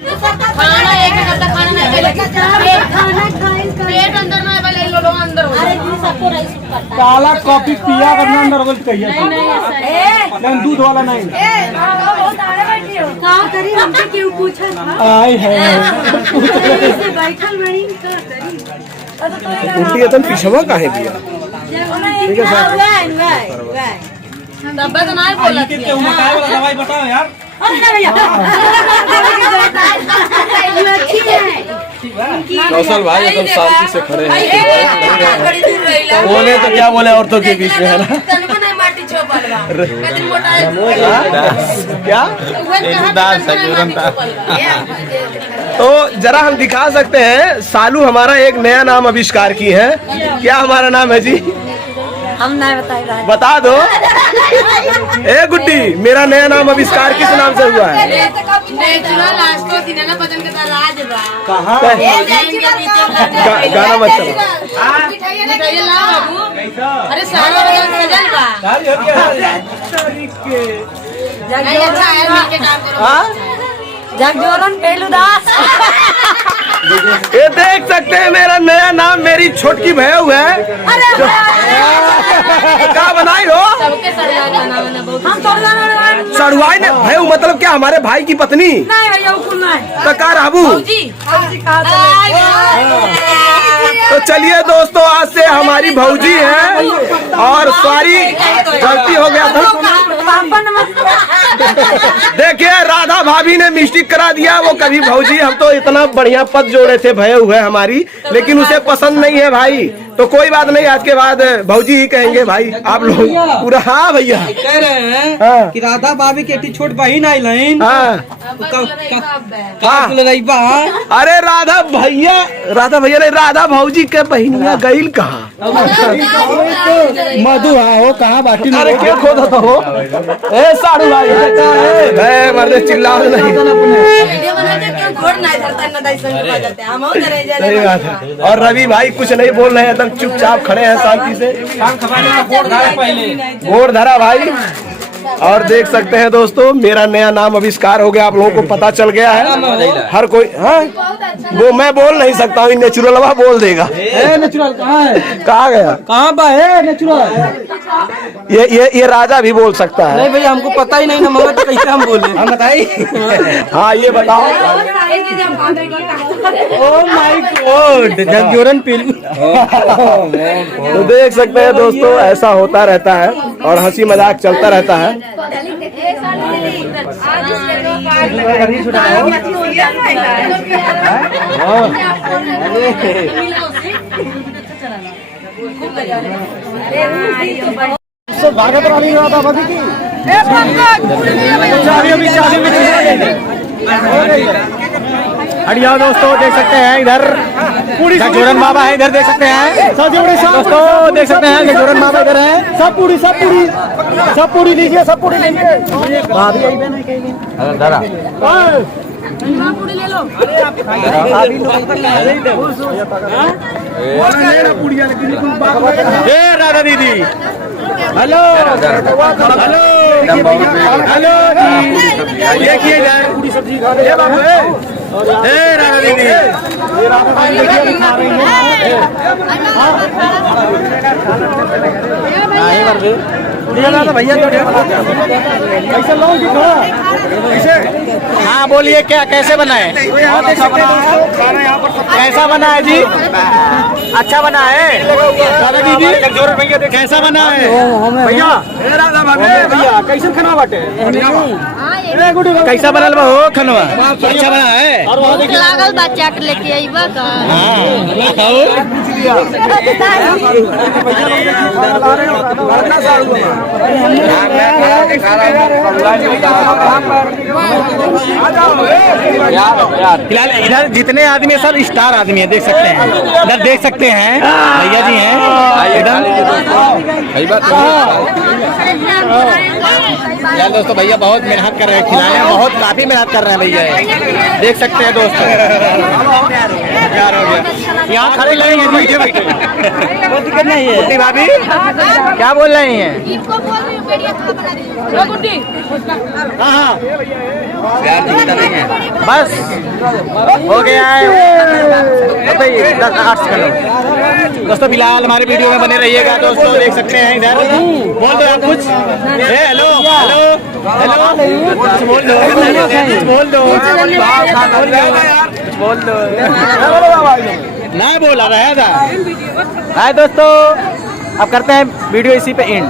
खाना एक घंटा खाना नहीं पेट अंदर ना पहले लो अंदर हो काला कॉफी पिया करना अंदर हो कहिए नहीं दूध वाला नहीं हमसे क्यों पूछा आए है बैठल बड़ी उल्टी एकदम पिछवा काहे दिया ठीक है सर डब्बा तो नहीं बोला दवाई बताओ यार कौशल भाई एकदम शांति से खड़े हैं बोले तो क्या बोले औरतों के बीच में है ना क्या तो जरा हम दिखा सकते हैं सालू हमारा एक नया नाम आविष्कार की है। क्या हमारा नाम है जी? हम नहीं बताएगा बता दो। ए गुड्डी, मेरा नया नाम आविष्कार किस नाम से हुआ है? कहाँ गाना मत चलो। अरे सारा सजल बा अच्छा है मिलके काम करो। जगजोरन पेलुदास ये देख सकते हैं मेरा नया नाम मेरी छोटकी भैया है। क्या बनाई हो? सबके सड़वा गाना वाना बहुत हम तो सड़ुआई ने भैया मतलब क्या हमारे भाई की पत्नी? नहीं भैया कुल नहीं तो का राबू? जी तो चलिए दोस्तों, आज से हमारी भौजी है और सॉरी गलती हो गया था। पापा नमस्कार देखिए राधा भाभी ने मिस्टेक करा दिया। वो कभी भौजी, हम तो इतना बढ़िया पद जोड़े थे भय हुए हमारी, लेकिन उसे पसंद नहीं है भाई। तो कोई बात नहीं, आज के बाद भौजी ही कहेंगे भाई आप लोग पूरा। हाँ भैया कह रहे हैं हाँ। कि राधा भाभी के छोट बहन आई लाइन। हाँ हाँ अरे राधा भैया नहीं, राधा भौजी के बहनिया गईल कहाँ? मधु हाँ हो कहाँ बाटी? अरे क्या खोदा था हो? ए साड़ू भाई मर्दे चिल्लाओ नहीं। सही बात है। और रवि भाई कुछ नहीं बोल रहे हैं, एकदम चुपचाप खड़े हैं शांति से। गोड़ धरा भाई। और देख सकते हैं दोस्तों, मेरा नया नाम आविष्कार हो गया, आप लोगों को पता चल गया है। हर कोई हाँ वो मैं बोल नहीं सकता हूँ, नेचुरल वा बोल देगा। नेचुरल कहाँ है? कहाँ गया? कहाँ बा है नेचुरल? ये राजा भी बोल सकता है। नहीं भैया हमको पता ही नहीं ना, मगर तो कैसे हम बोले? हम बताइए। हाँ ये बताओ। ओह माय गॉड, जगजोरन पेलू। तो देख सकते हैं दोस्तों, ऐसा होता रहता है और हंसी मजाक चलता रहता है। हटिया दोस्तों, देख सकते हैं इधर जगजोरन बाबा है, इधर देख सकते हैं दोस्तों, देख सकते हैं जगजोरन बाबा इधर है। सब पूरी लीजिए, सब पूरी लीजिए। पूरी ले लो। राधा दीदी हेलो हेलो जी, देखिए इधर पूरी सब्जी खा रहे हैं बाबू। राधा दीदी भैया कैसे लोग हाँ बोलिए, क्या कैसे बना है? कैसा बना है जी? अच्छा बना है दीदी? कैसा बना है भैया? भैया कैसे खाना बाटे? कैसा बनल बा हो खनवा? अच्छा बना है। लागल बच्चा के लेके आइबा का। फिलहाल इधर जितने आदमी सब स्टार आदमी है, देख सकते हैं। इधर देख सकते हैं भैया जी हैं इधर। यार दोस्तों, भैया बहुत मेहनत कर रहे हैं, खिलाने में बहुत काफी मेहनत कर रहे हैं भैया, देख सकते हैं दोस्तों। प्यार हो गया। यहाँ खड़े लगेंगे, बैठे बैठे कोई दिक्कत नहीं है। गुड्डी भाभी क्या बोल रही हैं? इनको बोल रही हूँ वीडियो कहाँ बना रही हो गुड्डी हाँ हाँ बस हो गया है। बताइए 10 करो दोस्तों। फिलहाल हमारे वीडियो में बने रहिएगा दोस्तों। देख सकते हैं इधर बोल दो आप कुछ। हेलो हेलो हेलो कुछ बोल दो, कुछ बोल दो, कुछ बोल दो। नहीं बोला रहा था। हाय दोस्तों, अब करते हैं वीडियो इसी पे एंड।